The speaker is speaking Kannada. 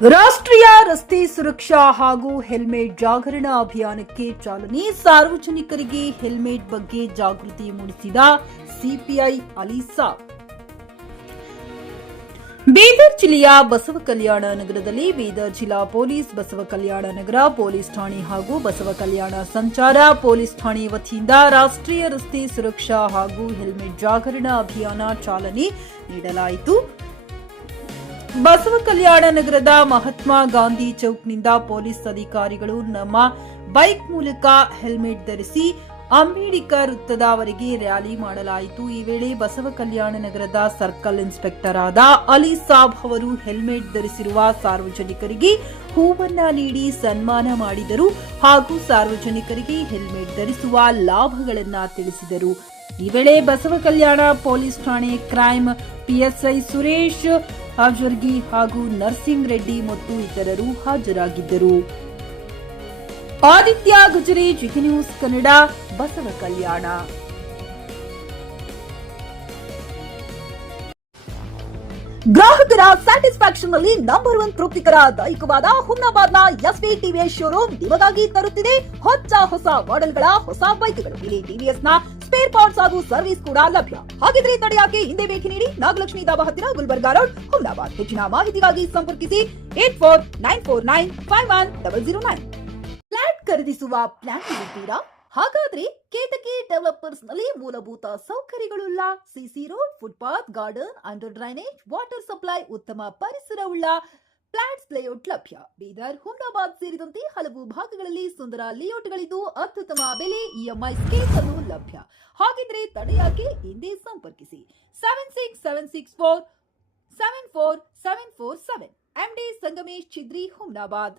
ರಾಷ್ಟ್ರೀಯ ರಸ್ತೆ ಸುರಕ್ಷಾ ಹಾಗೂ ಹೆಲ್ಮೆಟ್ ಜಾಗರಣಾ ಅಭಿಯಾನಕ್ಕೆ ಚಾಲನೆ. ಸಾರ್ವಜನಿಕರಿಗೆ ಹೆಲ್ಮೆಟ್ ಬಗ್ಗೆ ಜಾಗೃತಿ ಮೂಡಿಸಿದ ಸಿಪಿಐ ಅಲಿಸಾಬ್. ಬೀದರ್ ಜಿಲ್ಲೆಯ ಬಸವ ಕಲ್ಯಾಣ ನಗರದಲ್ಲಿ ಬೀದರ್ ಜಿಲ್ಲಾ ಪೊಲೀಸ್, ಬಸವ ಕಲ್ಯಾಣ ನಗರ ಪೊಲೀಸ್ ಠಾಣೆ ಹಾಗೂ ಬಸವ ಕಲ್ಯಾಣ ಸಂಚಾರ ಪೊಲೀಸ್ ಠಾಣೆ ವತಿಯಿಂದ ರಾಷ್ಟ್ರೀಯ ರಸ್ತೆ ಸುರಕ್ಷಾ ಹಾಗೂ ಹೆಲ್ಮೆಟ್ ಜಾಗರಣಾ ಅಭಿಯಾನ ಚಾಲನೆ ನೀಡಲಾಯಿತು. ಬಸವ ಕಲ್ಯಾಣ ನಗರದ ಮಹಾತ್ಮ ಗಾಂಧಿ ಚೌಕ್ನಿಂದ ಪೊಲೀಸ್ ಅಧಿಕಾರಿಗಳು ನಮ್ಮ ಬೈಕ್ ಮೂಲಕ ಹೆಲ್ಮೆಟ್ ಧರಿಸಿ ಅಂಬೇಡ್ಕರ್ ವೃತ್ತದವರೆಗೆ ರ್ಯಾಲಿ ಮಾಡಲಾಯಿತು. ಈ ವೇಳೆ ಬಸವ ಕಲ್ಯಾಣ ನಗರದ ಸರ್ಕಲ್ ಇನ್ಸ್ಪೆಕ್ಟರ್ ಆದ ಅಲಿಸಾಬ್ ಅವರು ಹೆಲ್ಮೆಟ್ ಧರಿಸಿರುವ ಸಾರ್ವಜನಿಕರಿಗೆ ಹೂವನ್ನ ನೀಡಿ ಸನ್ಮಾನ ಮಾಡಿದರು ಹಾಗೂ ಸಾರ್ವಜನಿಕರಿಗೆ ಹೆಲ್ಮೆಟ್ ಧರಿಸುವ ಲಾಭಗಳನ್ನು ತಿಳಿಸಿದರು. ಈ ವೇಳೆ ಬಸವ ಕಲ್ಯಾಣ ಪೊಲೀಸ್ ಠಾಣೆ ಕ್ರೈಮ್ ಪಿಎಸ್ಐ ಸುರೇಶ್ ಹಾಜರ್ಗಿ ಹಾಗೂ ನರ್ಸಿಂಗ್ ರೆಡ್ಡಿ ಮತ್ತು ಇತರರು ಹಾಜರಾಗಿದ್ದರು. ಆದಿತ್ಯ ಗುಜರಿ, ಜಿಕೆ ನ್ಯೂಸ್ ಕನ್ನಡ, ಬಸವ ಕಲ್ಯಾಣ. ಗ್ರಾಹಕರ ಸ್ಯಾಟಿಸ್ಫ್ಯಾಕ್ಷನ್ ನಲ್ಲಿ ನಂಬರ್ 1 ತೃಪ್ತಿಕರ ದೈಹಿಕವಾದ ಹುಮ್ನಾಬಾದ್ನ ಎಸ್ವಿ ಟಿವಿಎಸ್ ಶೋರೂಮ್ ನಿಮಗಾಗಿ ತರುತ್ತಿದೆ ಹೊಸ ಮಾಡೆಲ್ಗಳ ಹೊಸ ಬೈಕ್ಗಳು. ಇಲ್ಲಿ ಟಿವಿಎಸ್ ನ ಸ್ಪೇರ್ ಪಾರ್ಟ್ಸ್ ಹಾಗೂ ಸರ್ವಿಸ್ ಕೂಡ ಲಭ್ಯ. ಹಾಗಿದ್ರೆ ತಡೆಯಾಕೆ ಹಿಂದೆ ಭೇಟಿ ನೀಡಿ ನಾಗಲಕ್ಷ್ಮಿ ದಾಬಾ ಹತ್ತಿರ ಗುಲ್ಬರ್ಗಾ ರೋಡ್, ಹುಮ್ನಾಬಾದ್. ಹೆಚ್ಚಿನ ಮಾಹಿತಿಗಾಗಿ ಸಂಪರ್ಕಿಸಿ 8494951009. ಫ್ಲಾಟ್ ಖರೀದಿಸುವ ಪ್ಲಾನ್ ಇದ್ದೀರಾ? ಹಾಗಾದ್ರೆ ಕೇತಕಿ ಡೆವಲಪರ್ಸ್ ನಲ್ಲಿ ಮೂಲಭೂತ ಸೌಕರ್ಯಗಳುಳ್ಳ CC road, footpath, garden, under drainage, water supply, ಉತ್ತಮ ಪರಿಸರವುಳ್ಳ ಫ್ಲಾಟ್ಸ್ ಲೇಔಟ್ ಲಭ್ಯ. ಬೀದರ್, ಹುಮ್ನಾಬಾದ್ ಸೇರಿದಂತೆ ಹಲವು ಭಾಗಗಳಲ್ಲಿ ಸುಂದರ ಲೇಔಟ್ಗಳಿದ್ದು ಅತ್ಯುತ್ತಮ ಬೆಲೆ, ಇಎಂಐ ಸ್ಕೀಮ್ಸ್ ಅನ್ನು ಲಭ್ಯ. ಹಾಗಿದ್ರೆ ತಡೆಯಾಕೆ ಹಿಂದೆ ಸಂಪರ್ಕಿಸಿ 7676474747. MD ಸಂಗಮೇಶ್ ಚಿದ್ರಿ, ಹುಮ್ನಾಬಾದ್.